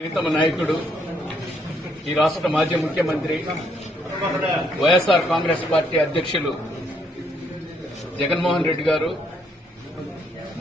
ప్రీతమ నాయకుడు ఈ రాష్ట్ర మాజీ ముఖ్యమంత్రి వైఎస్ఆర్ కాంగ్రెస్ పార్టీ అధ్యక్షులు జగన్మోహన్ రెడ్డి గారు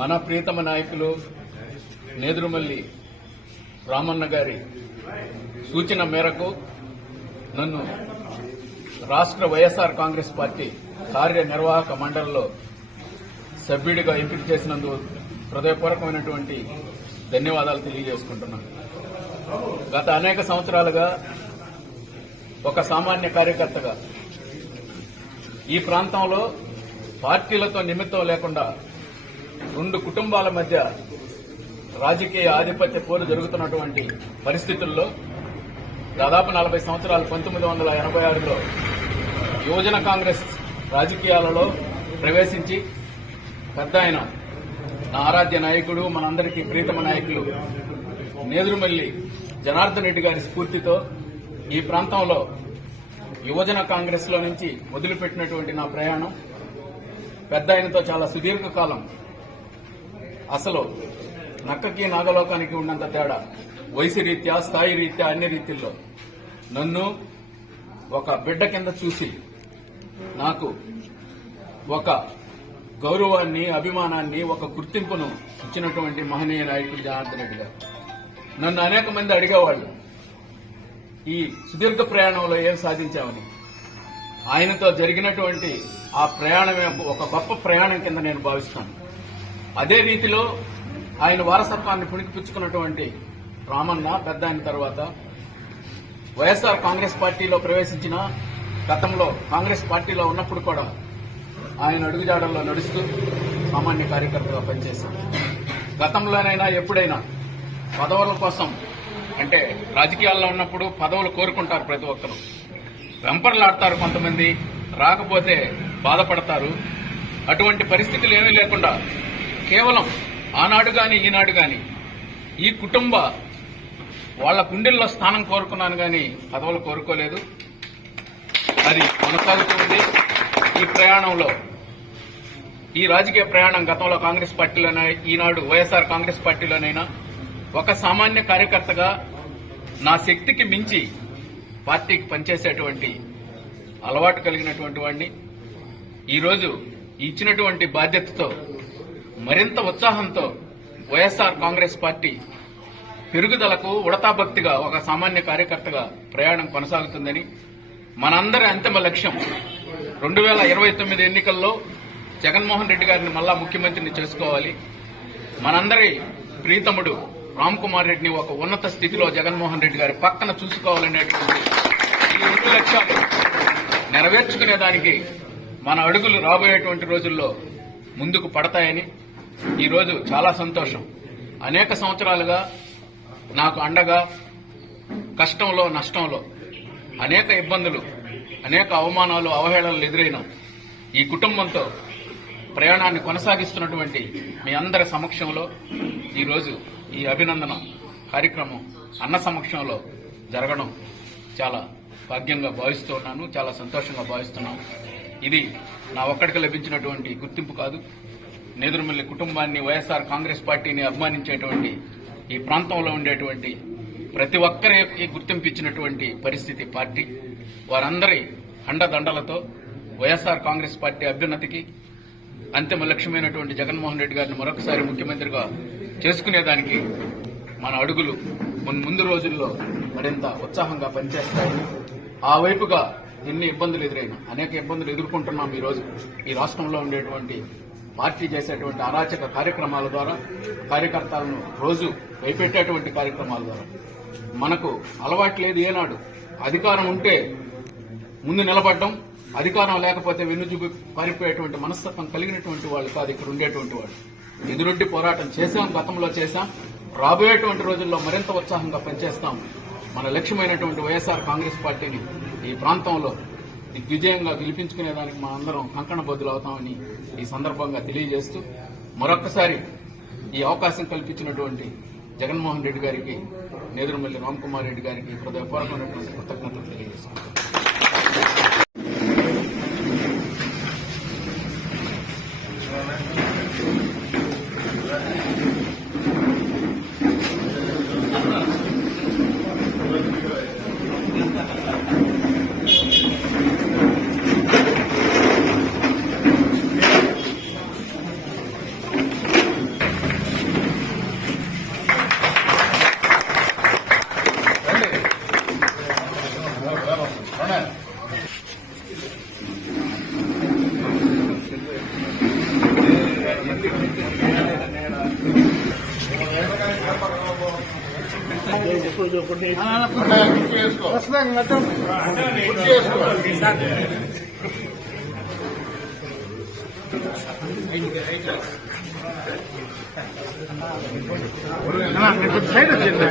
మన ప్రీతమ నాయకులు నేదురుమల్లి రామన్న గారి సూచన మేరకు నన్ను రాష్ట్ర వైఎస్ఆర్ కాంగ్రెస్ పార్టీ కార్యనిర్వాహక మండలిలో సభ్యుడిగా ఎంపిక చేసినందుకు హృదయపూర్వకమైనటువంటి ధన్యవాదాలు తెలియజేసుకుంటున్నాను. గత అనేక సంవత్సరాలుగా ఒక సామాన్య కార్యకర్తగా ఈ ప్రాంతంలో పార్టీలతో నిమిత్తం లేకుండా రెండు కుటుంబాల మధ్య రాజకీయ ఆధిపత్య పోరు జరుగుతున్నటువంటి పరిస్థితుల్లో దాదాపు నలభై సంవత్సరాలు పంతొమ్మిది వందల ఎనభై ఆరులో యువజన కాంగ్రెస్ రాజకీయాలలో ప్రవేశించి పెద్ద ఆయన నా ఆరాధ్య నాయకుడు మనందరికీ ప్రీతమ నాయకులు నేదురుమల్లి జనార్దన్ రెడ్డి గారి స్ఫూర్తితో ఈ ప్రాంతంలో యువజన కాంగ్రెస్లో నుంచి మొదలుపెట్టినటువంటి నా ప్రయాణం. పెద్ద ఆయనతో చాలా సుదీర్ఘకాలం అసలు నక్కకి నాగలోకానికి ఉన్నంత తేడా వయసు రీత్యా స్థాయి రీత్యా అన్ని రీతిల్లో నన్ను ఒక బిడ్డ కింద చూసి నాకు ఒక గౌరవాన్ని అభిమానాన్ని ఒక గుర్తింపును ఇచ్చినటువంటి మహనీయ నాయకుడు జనార్దన్ రెడ్డి గారు. నన్ను అనేక మంది అడిగేవాళ్ళు ఈ సుదీర్ఘ ప్రయాణంలో ఏం సాధించామని. ఆయనతో జరిగినటువంటి ఆ ప్రయాణమే ఒక గొప్ప ప్రయాణం కింద నేను భావిస్తాను. అదే రీతిలో ఆయన వారసత్వాన్ని పుణికిపుచ్చుకున్నటువంటి రామన్న పెద్ద అయిన తర్వాత వైఎస్ఆర్ కాంగ్రెస్ పార్టీలో ప్రవేశించిన గతంలో కాంగ్రెస్ పార్టీలో ఉన్నప్పుడు కూడా ఆయన అడుగుజాడల్లో నడుస్తూ సామాన్య కార్యకర్తగా పనిచేశారు. గతంలోనైనా ఎప్పుడైనా పదవుల కోసం అంటే రాజకీయాల్లో ఉన్నప్పుడు పదవులు కోరుకుంటారు ప్రతి ఒక్కరు. వెంపర్లాడతారు కొంతమంది రాకపోతే బాధపడతారు. అటువంటి పరిస్థితులు ఏమీ లేకుండా కేవలం ఆనాడు గాని ఈనాడు గాని ఈ కుటుంబ వాళ్ళ గుండెల్లో స్థానం కోరుకున్నాను గాని పదవులు కోరుకోలేదు. అది కొనసాగుతుంది ఈ ప్రయాణంలో ఈ రాజకీయ ప్రయాణం గతంలో కాంగ్రెస్ పార్టీలోనే ఈనాడు వైఎస్ఆర్ కాంగ్రెస్ పార్టీలోనైనా ఒక సామాన్య కార్యకర్తగా నా శక్తికి మించి పార్టీకి పనిచేసేటువంటి అలవాటు కలిగినటువంటి వాడిని ఈరోజు ఇచ్చినటువంటి బాధ్యతతో మరింత ఉత్సాహంతో వైఎస్ఆర్ కాంగ్రెస్ పార్టీ పెరుగుదలకు ఉడతాభక్తిగా ఒక సామాన్య కార్యకర్తగా ప్రయాణం కొనసాగుతుందని మనందరి అంతిమ లక్ష్యం రెండు వేల ఇరవై తొమ్మిది ఎన్నికల్లో జగన్మోహన్ రెడ్డి గారిని మళ్ళా ముఖ్యమంత్రిని చేసుకోవాలి. మనందరి ప్రీతముడు రామ్ కుమార్ రెడ్డిని ఒక ఉన్నత స్థితిలో జగన్మోహన్ రెడ్డి గారి పక్కన చూసుకోవాలనేటువంటి ఈ రెండు లక్ష్యాలు నెరవేర్చుకునేదానికి మన అడుగులు రాబోయేటువంటి రోజుల్లో ముందుకు పడతాయని ఈరోజు చాలా సంతోషం. అనేక సంవత్సరాలుగా నాకు అండగా కష్టంలో నష్టంలో అనేక ఇబ్బందులు అనేక అవమానాలు అవహేళనలు ఎదురైన. ఈ కుటుంబంతో ప్రయాణాన్ని కొనసాగిస్తున్నటువంటి మీ అందరి సమక్షంలో ఈరోజు ఈ అభినందన కార్యక్రమం అన్న సమక్షంలో జరగడం చాలా భాగ్యంగా భావిస్తూ ఉన్నాను చాలా సంతోషంగా భావిస్తున్నాను ఇది నా ఒక్కడికి లభించినటువంటి గుర్తింపు కాదు. నేదురుమల్లి కుటుంబాన్ని వైఎస్ఆర్ కాంగ్రెస్ పార్టీని అభిమానించేటువంటి ఈ ప్రాంతంలో ఉండేటువంటి ప్రతి ఒక్కరికి గుర్తింపు ఇచ్చినటువంటి పరిస్థితి పార్టీ. వారందరి అండదండలతో వైఎస్ఆర్ కాంగ్రెస్ పార్టీ అభ్యున్నతికి అంతిమ లక్ష్యమైనటువంటి జగన్మోహన్ రెడ్డి గారిని మరొకసారి ముఖ్యమంత్రిగా చేసుకునేదానికి మన అడుగులు ముందు రోజుల్లో మరింత ఉత్సాహంగా పనిచేస్తాయి. ఆ వైపుగా ఎన్ని ఇబ్బందులు ఎదురైనా అనేక ఇబ్బందులు ఎదుర్కొంటున్నాం ఈ రోజు. ఈ రాష్ట్రంలో ఉండేటువంటి పార్టీ చేసేటువంటి అరాచక కార్యక్రమాల ద్వారా కార్యకర్తలను రోజు భయపెట్టేటువంటి కార్యక్రమాల ద్వారా. మనకు అలవాటు లేదు ఏనాడు. అధికారం ఉంటే ముందు నిలబడడం అధికారం లేకపోతే వెన్నుచూపి పారిపోయేటువంటి మనస్తత్వం కలిగినటువంటి వాళ్ళు కాదు ఇక్కడ ఉండేటువంటి వాళ్ళు. ఎదురుడ్డి పోరాటం చేశాం గతంలో చేశాం. రాబోయేటువంటి రోజుల్లో మరింత ఉత్సాహంగా పనిచేస్తాం. మన లక్ష్యమైనటువంటి వైఎస్ఆర్ కాంగ్రెస్ పార్టీని ఈ ప్రాంతంలో దిగ్విజయంగా గెలిపించుకునేదానికి మా అందరం కంకణ బద్దులు అవుతామని ఈ సందర్భంగా తెలియజేస్తూ మరొక్కసారి ఈ అవకాశం కల్పించినటువంటి జగన్మోహన్ రెడ్డి గారికి నేదురుమల్లి రామ్కుమార్ రెడ్డి గారికి హృదయపూర్వకమైనటువంటి కృతజ్ఞతలు తెలియజేస్తున్నాను కుర్చీ వేసుకో సైడ్ వచ్చింది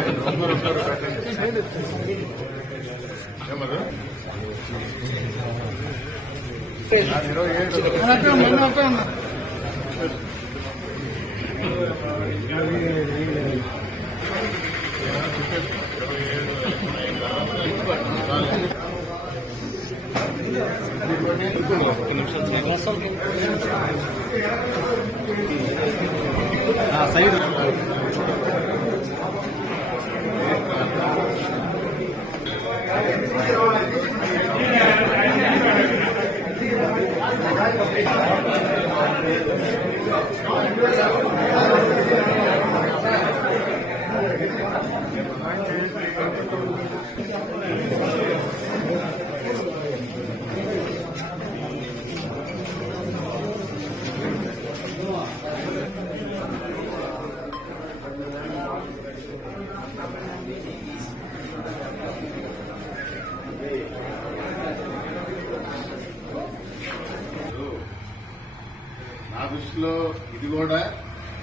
ఏమది? సైడ్ నా లో ఇది కూడా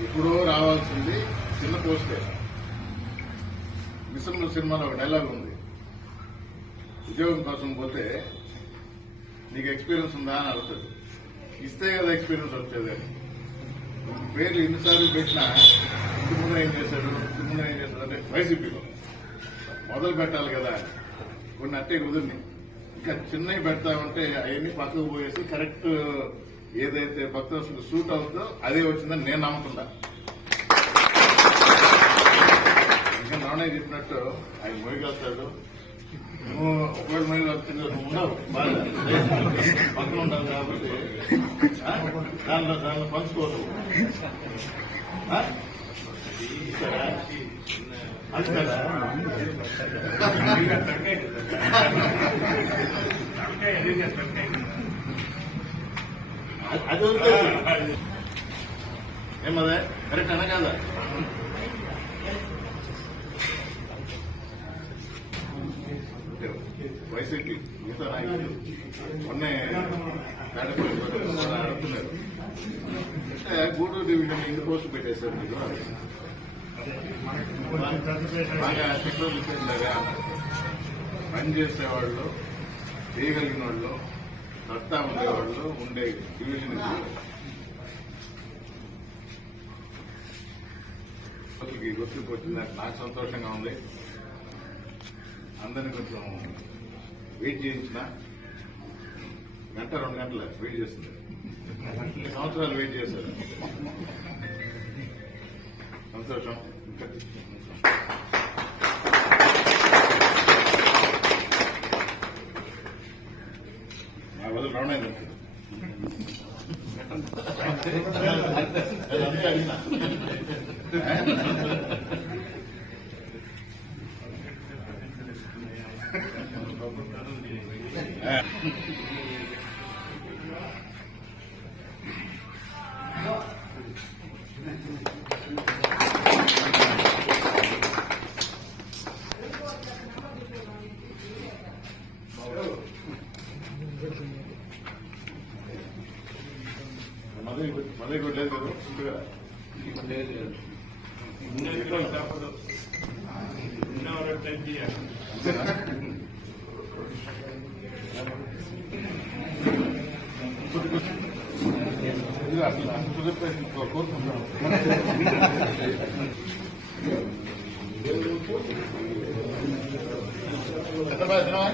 ఎప్పుడో రావాల్సింది చిన్న పోస్టే. డిసెంబర్ సినిమాలో ఒక డైలాగ్ ఉంది. ఉద్యోగం కోసం పోతే నీకు ఎక్స్పీరియన్స్ ఉందా అని అడుగుతుంది. ఇస్తే కదా ఎక్స్పీరియన్స్ వచ్చేది అని. పేర్లు ఎన్నిసార్లు పెట్టినా ఇంటి ఏం చేశాడు ఇంటి ఏం చేశాడు అంటే వైసీపీలో. మొదలు పెట్టాలి కదా. కొన్ని అట్టే కుదిరినాయి. ఇంకా చిన్నవి పెడతామంటే అవన్నీ పక్కకు పోయేసి కరెక్ట్ ఏదైతే భక్తులకు సూట్ అవుతుందో అదే వచ్చిందని నేను నమ్ముతున్నా. ఇంకా నాన్న చెప్పినట్టు ఆయన మొయ్యగలుగుతాడు నువ్వు ఒకవేళ మళ్ళీ వచ్చింది నువ్వు ఉండవు. పక్కన ఉండాలి కాబట్టి దానిలో దానిలో పంచుకోదు అది కదా ఇస్తారా? అది- అది ఏమదే కరెక్ట్ అన కాదా వైసీపీ మిగతా నాయకులు మొన్నే అడుగుతున్నారు అంటే గూడూరు డివిజన్ ఎన్ని పోస్టులు పెట్టేశారు మీరు బాగా టెక్నాలజీ పెట్టినారా పని చేసేవాళ్ళు చేయగలిగిన వాళ్ళు సత్తా ఉండేవాళ్ళు ఉండే డివిజన్ ఇది. వాళ్ళకి గుర్తింపు వచ్చింది నాకు సంతోషంగా ఉంది. అందరిని కొంచెం వెయిట్ చేయించిన. గంట రెండు గంటలు వెయిట్ చేస్తుంది ఇన్ని సంవత్సరాలు వెయిట్ చేశారు. సంతోషం. అదంతా అడిగినా ఇది అసలు అసలు కుదిరిపోయింది. కోరుకుంటున్నాను ఎంత బాగా